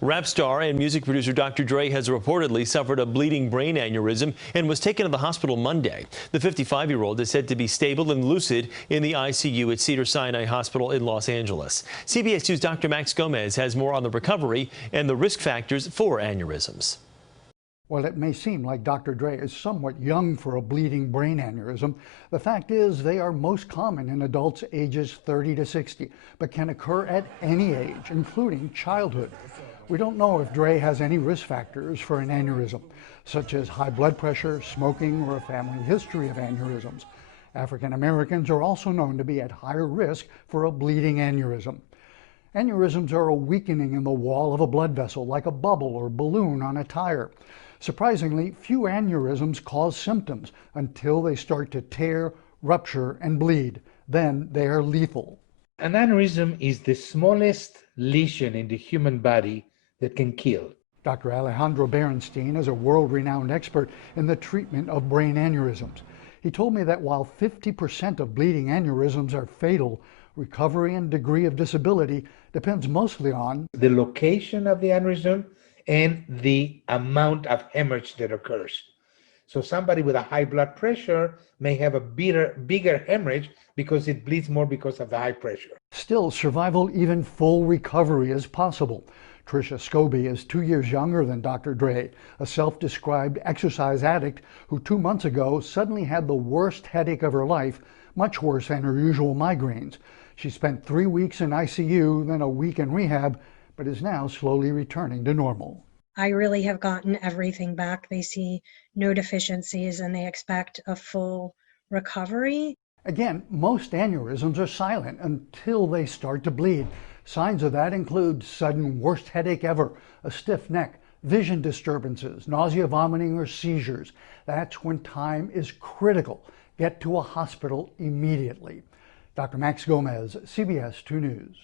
Rap star and music producer Dr. Dre has reportedly suffered a bleeding brain aneurysm and was taken to the hospital Monday. The 55-year-old is said to be stable and lucid in the ICU at Cedars Sinai Hospital in Los Angeles. CBS News' Dr. Max Gomez has more on the recovery and the risk factors for aneurysms. While it may seem like Dr. Dre is somewhat young for a bleeding brain aneurysm, the fact is they are most common in adults ages 30 to 60, but can occur at any age, including childhood. We don't know if Dre has any risk factors for an aneurysm, such as high blood pressure, smoking, or a family history of aneurysms. African Americans are also known to be at higher risk for a bleeding aneurysm. Aneurysms are a weakening in the wall of a blood vessel, like a bubble or balloon on a tire. Surprisingly, few aneurysms cause symptoms until they start to tear, rupture, and bleed. Then they are lethal. An aneurysm is the smallest lesion in the human body that can kill. Dr. Alejandro Berenstein is a world-renowned expert in the treatment of brain aneurysms. He told me that while 50% of bleeding aneurysms are fatal, recovery and degree of disability depends mostly on the location of the aneurysm and the amount of hemorrhage that occurs. So somebody with a high blood pressure may have a bigger hemorrhage because it bleeds more because of the high pressure. Still, survival, even full recovery, is possible. Tricia Scobie is 2 years younger than Dr. Dre, a self-described exercise addict who 2 months ago suddenly had the worst headache of her life, much worse than her usual migraines. She spent 3 weeks in ICU, then a week in rehab, but is now slowly returning to normal. I really have gotten everything back. They see no deficiencies and they expect a full recovery. Again, most aneurysms are silent until they start to bleed. Signs of that include sudden worst headache ever, a stiff neck, vision disturbances, nausea, vomiting, or seizures. That's when time is critical. Get to a hospital immediately. Dr. Max Gomez, CBS 2 News.